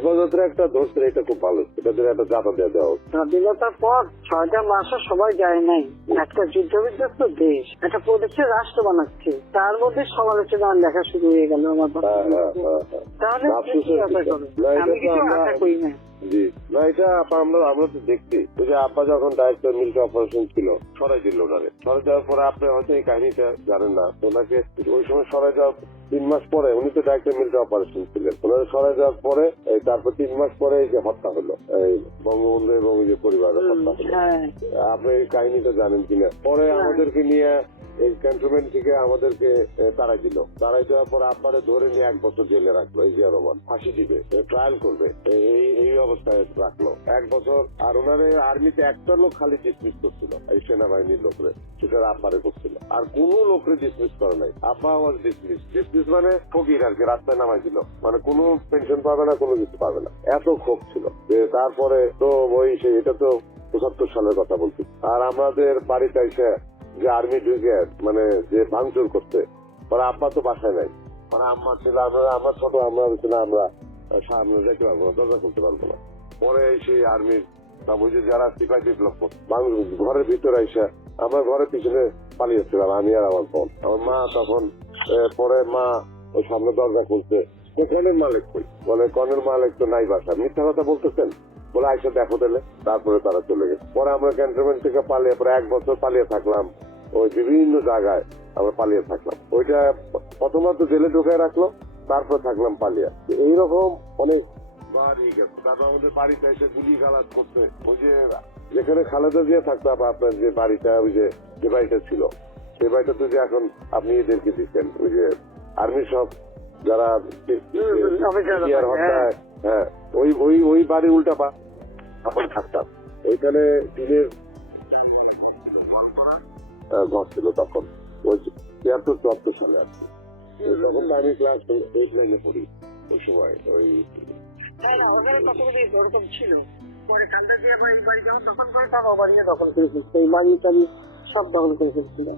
হেফাজতের একটা ধরছে এটা খুব ভালো এটা দিয়ে একটা চাপা দেওয়া দেওয়া। স্বাধীনতার পর ছয়টা মাসে সবাই যায় নাই একটা যুদ্ধ বিধ্বস্ত দেশ একটা প্রদেশের রাষ্ট্র বানাচ্ছে তার মধ্যে সমালোচনা দেখা লেখা শুরু হয়ে গেল আমার। হ্যাঁ, হ্যাঁ, হ্যাঁ। তাহলে আমি কিছু আশা করি না জি। না এটা আপা আমরা আমরা তো দেখছি। ওই যে আপা যখন ডাইরেক্টর মিলিটারি অপারেশন ছিল সরাই দিল ওনারে। সরাই দেওয়ার পরে আপনি হয়তো এই কাহিনীটা জানেন না। ওনাকে ওই সময় সরাই দেওয়ার তিন মাস পরে উনি তো ডাইরেক্টর মিলিটারি অপারেশন ছিলেন। ওনারে সরাই দেওয়ার পরে এই তারপর তিন মাস পরে এই যে হত্যা হলো। এই বঙ্গবন্ধু এবং ওই যে পরিবারের হত্যা হলো। হ্যাঁ। আপনি এই কাহিনীটা জানেন কিনা? পরে আমাদেরকে নিয়ে এই ক্যান্টনমেন্ট থেকে আমাদেরকে তাড়াই দিল। তাড়াই দেওয়ার পর আপনারে ধরে নিয়ে এক বছর জেলে রাখল, এই জিয়া রহমান। ফাঁসি দিবে ট্রায়াল করবে এই, এই- অবস্থায় রাখল। এক বছর, আর ওনারে আর্মিতে একটা লোক খালি ডিসমিস করছিল, এই সেনাবাহিনীর লোকরে সেটা আব্বারে করছিল। আর কোন লোকরে ডিসমিস করে নাই, আব্বা ওয়াজ ডিসমিস ডিসমিস মানে ফকির আর কি, রাস্তায় নামাই দিল। মানে কোনো পেনশন পাবে না, কোনো কিছু পাবে না। এত ক্ষোভ ছিল। যে তারপরে তো ওই সে, এটা তো পঁচাত্তর সালের কথা বলছি। আর আমাদের বাড়িতে এসে যে আর্মি ঢুকে মানে যে ভাঙচুর করতে ওরা আব্বা তো বাসায় নাই। মানে আম্মা ছিল আমরা আমরা ছোট আমরা ছিল আমরা সামনে যেতে পারব না দরজা খুলতে পারব না। পরে সেই আর্মির বা ওই যারা সিপাহি বিপ্লব করতো, ঘরের ভিতরে এসে আমরা ঘরের পিছনে পালিয়েছিলাম আমি আর আমার বোন। আমার মা তখন পরে মা ওই সামনে দরজা খুলছে। কনের মালিক কই? বলে কনের মালিক তো নাই বাসা মিথ্যা কথা বলতেছেন? বলে আইসা দেখো দিলে তারপরে তারা চলে গেছে। পরে আমরা ক্যান্টনমেন্ট থেকে পালিয়ে পরে এক বছর পালিয়ে থাকলাম। ওই বিভিন্ন জায়গায় আমরা পালিয়ে থাকলাম। ওইটা প্রথমত জেলে ঢুকে রাখল তারপর থাকলাম পালিয়ে। এইরকম অনেক বাড়ি গেছে। তারপর আমাদের বাড়িতে এসে গুলি গালাজ করতে। ওই যে যেখানে খালেদা দিয়ে থাকতো আপনার যে বাড়িটা ওই যে যে বাড়িটা ছিল সেই বাড়িটা তো যে এখন আপনি এদেরকে দিচ্ছেন। ওই যে আর্মি সব যারা হত্যায় হ্যাঁ ওই ওই ওই বাড়ি উল্টা পা। থাকতাম। ওইখানে টিনের ঘর ছিল তখন। ওই তিয়াত্তর চুয়াত্তর সালে আর কি তখন তো আমি ক্লাস এইট নাইনে পড়ি ওই সময় ওই হ্যাঁ ছিল। পরে দিয়ে বাড়ি দখল করে তারা ও দখল করে ফেলছে। এই বাড়ি টাড়ি সব দখল করে ফেলছিল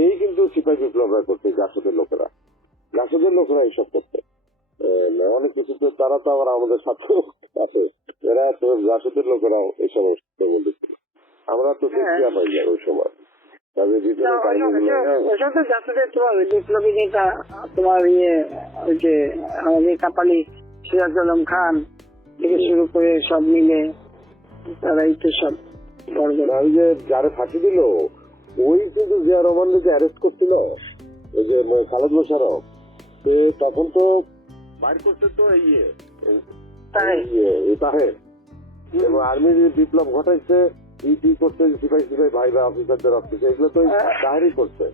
এই কিন্তু সিপাহী বিপ্লবরা করছে জাসদের লোকেরা জাসদের লোকেরা এইসব করতে অনেক কিছু তারা তো আবার আমাদের সাথে আছে এরা তো জাসদের লোকেরাও এই সমস্ত মধ্যে আমরা তো দেখতে পাই যায় ওই সময়। তাদের ভিতরে কাহিনীগুলো হ্যাঁ, ওসব তো জাতীয় তোমার বিপ্লবী নেতা তোমার ইয়ে ওই যে আমাদের কাপালি সিরাজ আলম খান থেকে শুরু করে সব মিলে তারাই তো সব বড় বড়। না, ওই যে যারা ফাঁসি দিল ওই কিন্তু জিয়া রহমান যে অ্যারেস্ট করছিল। ওই যে খালেদ মোশারফ। সে তখন তো বাইর করছে তো ইয়ে, ইয়ে, তাহের। এবং আর্মির বিপ্লব ঘটাইছে। ইটি করতে সিপাহি সিপাহি ভাই ভাই অফিসারদের অফিস এগুলো তো ওই হ্যাঁ। করছে।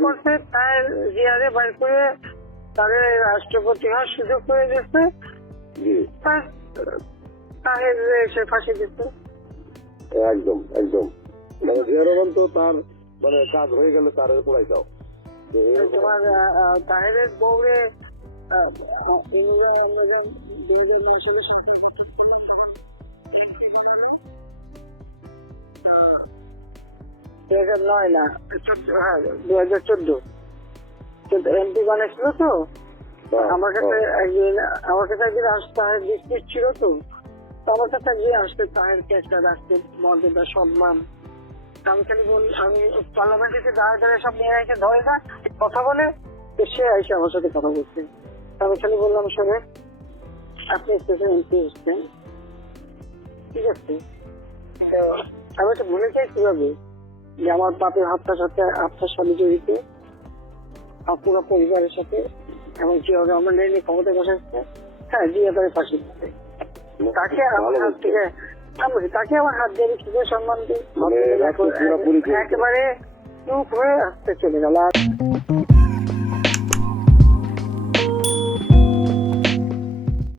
করছে তার জিয়ারে বাইর করে তাদের রাষ্ট্রপতি হওয়ার সুযোগ করে দিচ্ছে তাহের সে ফাঁসি দিচ্ছে একদম একদম। মানে জিয়া রহমান তো তার মানে কাজ হয়ে গেলে তার পড়াই দাও। তোমার তাহেরের বউরে ইন্দিরা দুই হাজার নয় সালে সরকার গঠন করলাম তখন হাজার নয় না? হ্যাঁ দু হাজার চোদ্দ এমপি বানাইছিল তো। হ্যাঁ, আমার কাছে হ্যাঁ। একদিন আমার কাছে একদিন তাহের ডিসপিট ছিল তো। আমার কাছে একদিন আসতে তাহের কেসটা রাখতে মর্যাদা সম্মান। আমি খালি বল আমি পার্লামেন্টে এসে দাঁড়িয়ে দাঁড়িয়ে সব মেয়েরা এসে ধরে না কথা বলে তো সে এসে আমার সাথে কথা বলছে। আমি খালি বললাম শোনে আপনি স্পেশাল এমপি এসছেন। ঠিক আছে? তো আমি তো ভুলে যাই কীভাবে? যে আমার বাপের হাতটার সাথে আত্মার সাথে জড়িত আমার পরিবারের সাথে এবং জিয়া রহমান ক্ষমতায় বসে আসছে হ্যাঁ জিয়া এবারে ফাঁসি তাকে আমার হাত থেকে তাকে আমার হাত দিয়ে কি করে সম্মান দিই মানে একেবারে চুপ হয়ে আসতে চলে গেল। আর